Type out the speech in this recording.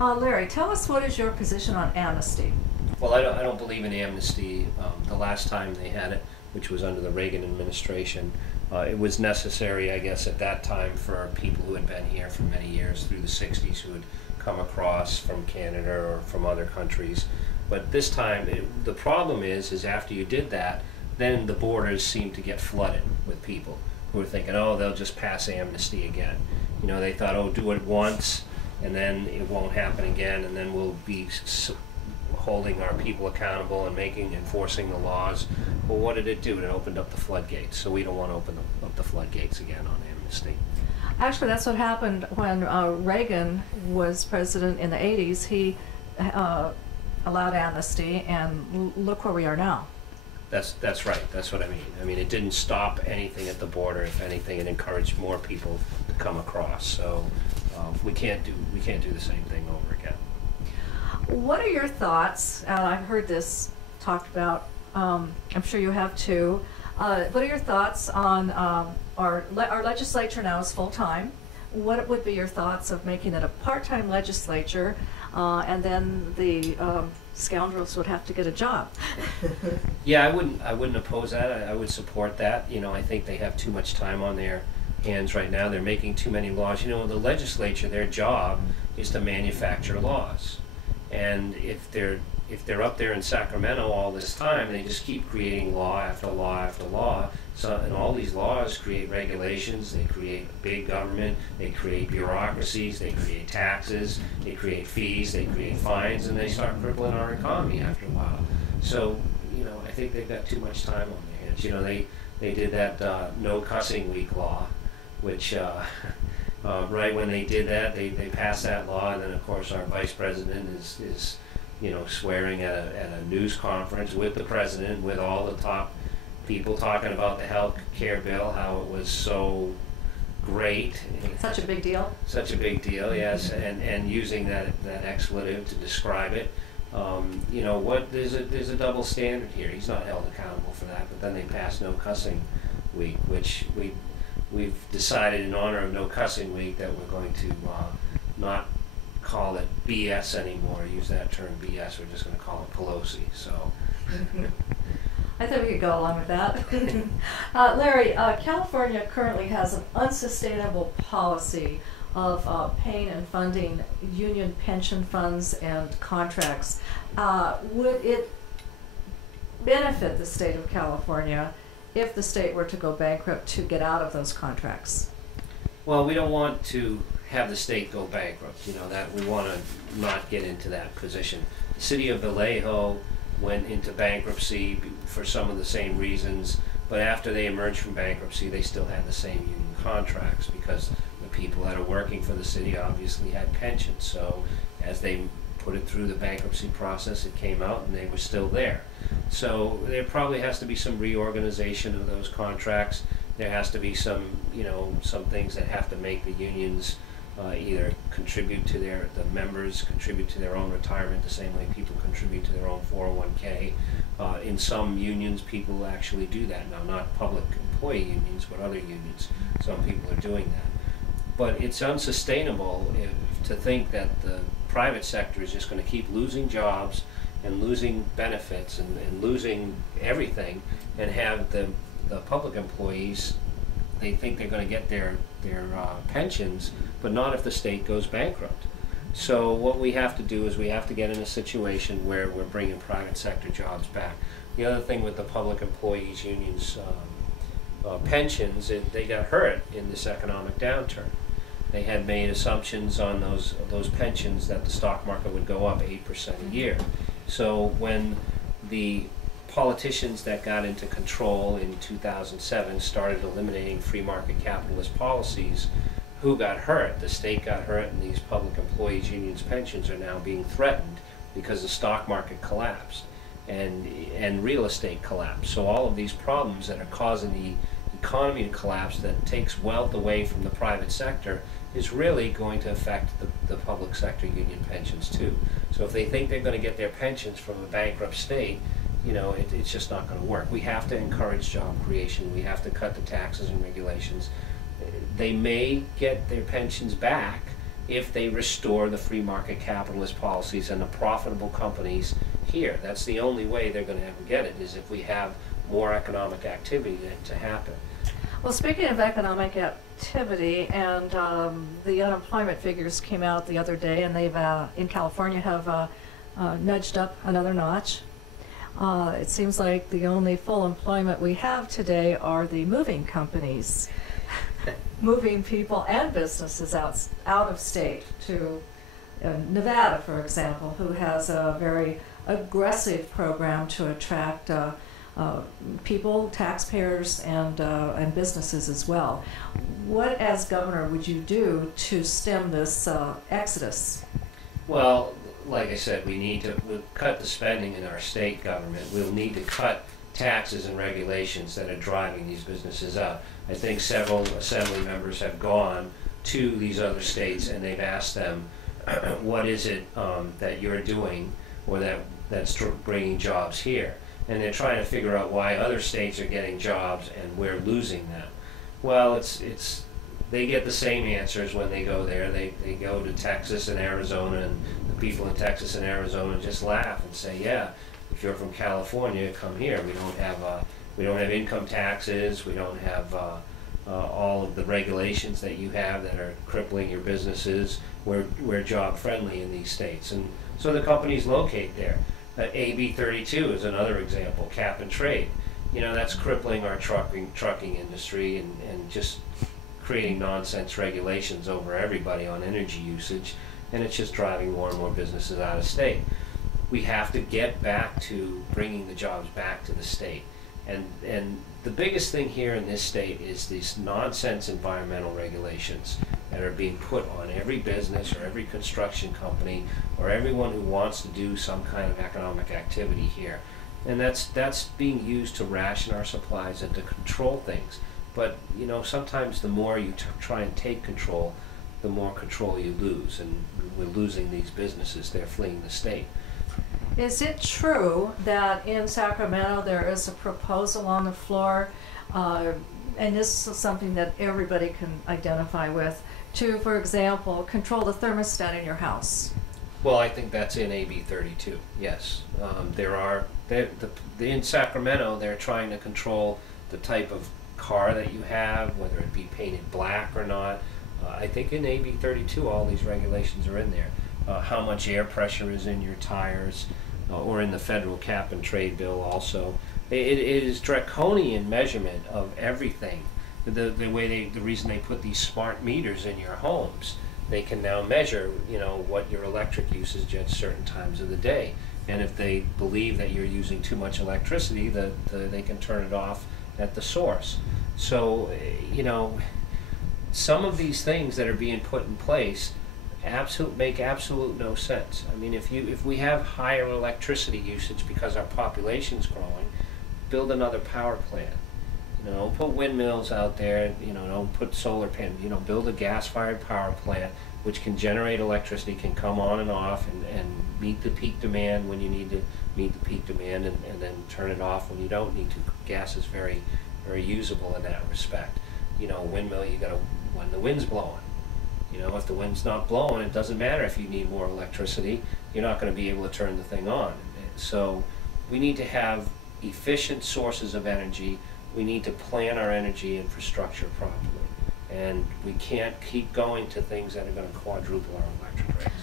Larry, tell us, what is your position on amnesty? Well, I don't believe in amnesty. The last time they had it, which was under the Reagan administration, it was necessary, I guess, at that time for people who had been here for many years through the 60s, who had come across from Canada or from other countries. But this time, the problem is after you did that, then the borders seemed to get flooded with people who were thinking, oh, they'll just pass amnesty again. You know, they thought, oh, do it once, and then it won't happen again, and then we'll be holding our people accountable and enforcing the laws. Well, what did it do? It opened up the floodgates. So we don't want to open up the floodgates again on amnesty. Actually, that's what happened when Reagan was president in the 80s. He allowed amnesty, and look where we are now. That's right. That's what I mean. I mean, it didn't stop anything at the border. If anything, it encouraged more people to come across. So we can't do the same thing over again. What are your thoughts? I've heard this talked about. I'm sure you have too. What are your thoughts on our legislature now is full time? What would be your thoughts of making it a part-time legislature, and then the scoundrels would have to get a job? Yeah, I wouldn't oppose that. I would support that. You know, I think they have too much time on their hands right now. They're making too many laws. You know, the legislature, their job is to manufacture laws. And if they're up there in Sacramento all this time, they just keep creating law after law after law. So, and all these laws create regulations, they create big government, they create bureaucracies, they create taxes, they create fees, they create fines, and they start crippling our economy after a while. So, you know, I think they've got too much time on their hands. You know, they did that no cussing week law, which right when they did that, they passed that law, and then of course our vice president is you know, swearing at a news conference with the president, with all the top people talking about the health care bill, how it was so great. Such a big deal. Such a big deal, yes, and using that expletive to describe it. You know, there's a double standard here. He's not held accountable for that, but then they passed no cussing week, which we've decided in honor of no cussing week that we're going to not call it BS anymore, use that term BS, we're just going to call it Pelosi. So I think we could go along with that. Larry, California currently has an unsustainable policy of paying and funding union pension funds and contracts. Would it benefit the state of California if the state were to go bankrupt to get out of those contracts? Well, we don't want to have the state go bankrupt. You know, that we want to not get into that position. The city of Vallejo went into bankruptcy for some of the same reasons, but after they emerged from bankruptcy, they still had the same union contracts because the people that are working for the city obviously had pensions. So as they put it through the bankruptcy process, it came out and they were still there. So there probably has to be some reorganization of those contracts. There has to be some, you know, some things that have to make the unions either contribute to the members contribute to their own retirement the same way people contribute to their own 401k. In some unions, people actually do that now, not public employee unions, but other unions. Some people are doing that. But it's unsustainable to think that the private sector is just going to keep losing jobs and losing benefits and losing everything, and have the public employees, they think they're going to get their pensions, but not if the state goes bankrupt. So what we have to do is we have to get in a situation where we're bringing private sector jobs back. The other thing with the public employees unions pensions, they got hurt in this economic downturn. They had made assumptions on those pensions that the stock market would go up 8% a year. So when the politicians that got into control in 2007 started eliminating free market capitalist policies, who got hurt? The state got hurt, and these public employees unions pensions are now being threatened because the stock market collapsed and real estate collapsed. So all of these problems that are causing the economy to collapse, that takes wealth away from the private sector, is really going to affect the public sector union pensions too. So if they think they're going to get their pensions from a bankrupt state, you know, it's just not going to work. We have to encourage job creation. We have to cut the taxes and regulations. They may get their pensions back if they restore the free market capitalist policies and the profitable companies here. That's the only way they're going to ever get it, is if we have more economic activity to happen. Well, speaking of economic activity, and the unemployment figures came out the other day, and they've in California have nudged up another notch. It seems like the only full employment we have today are the moving companies, moving people and businesses out of state to Nevada, for example, who has a very aggressive program to attract people, taxpayers, and businesses as well. What, as governor, would you do to stem this exodus? Well, like I said, we'll cut the spending in our state government. We'll need to cut taxes and regulations that are driving these businesses up. I think several assembly members have gone to these other states and they've asked them, what is it that you're doing or that's bringing jobs here? And they're trying to figure out why other states are getting jobs and we're losing them. Well, they get the same answers when they go there. They go to Texas and Arizona, and the people in Texas and Arizona just laugh and say, yeah, if you're from California, come here. We don't have income taxes. We don't have all of the regulations that you have that are crippling your businesses. We're job friendly in these states, and so the companies locate there. AB 32 is another example, cap and trade. You know, that's crippling our trucking industry and just creating nonsense regulations over everybody on energy usage, and it's just driving more and more businesses out of state. We have to get back to bringing the jobs back to the state. And the biggest thing here in this state is these nonsense environmental regulations that are being put on every business or every construction company or everyone who wants to do some kind of economic activity here. And that's being used to ration our supplies and to control things. But you know, sometimes the more you try and take control, the more control you lose, and we're losing these businesses. They're fleeing the state. Is it true that in Sacramento there is a proposal on the floor, and this is something that everybody can identify with, to, for example, control the thermostat in your house? Well, I think that's in AB 32, yes. In Sacramento, they're trying to control the type of car that you have, whether it be painted black or not. I think in AB 32 all these regulations are in there. How much air pressure is in your tires, or in the federal cap and trade bill also. It is draconian measurement of everything. The reason they put these smart meters in your homes, they can now measure, you know, what your electric usage at certain times of the day. And if they believe that you're using too much electricity, they can turn it off at the source. So, you know, some of these things that are being put in place make absolute no sense. I mean, if we have higher electricity usage because our population's growing, build another power plant. You know, put windmills out there. You know, don't put solar panels. You know, build a gas-fired power plant which can generate electricity, can come on and off, and meet the peak demand when you need to meet the peak demand, and then turn it off when you don't need to. Gas is very, very usable in that respect. You know, windmill, you gotta, when the wind's blowing. You know, if the wind's not blowing, it doesn't matter if you need more electricity, you're not going to be able to turn the thing on. So we need to have efficient sources of energy. We need to plan our energy infrastructure properly. And we can't keep going to things that are going to quadruple our electric rates.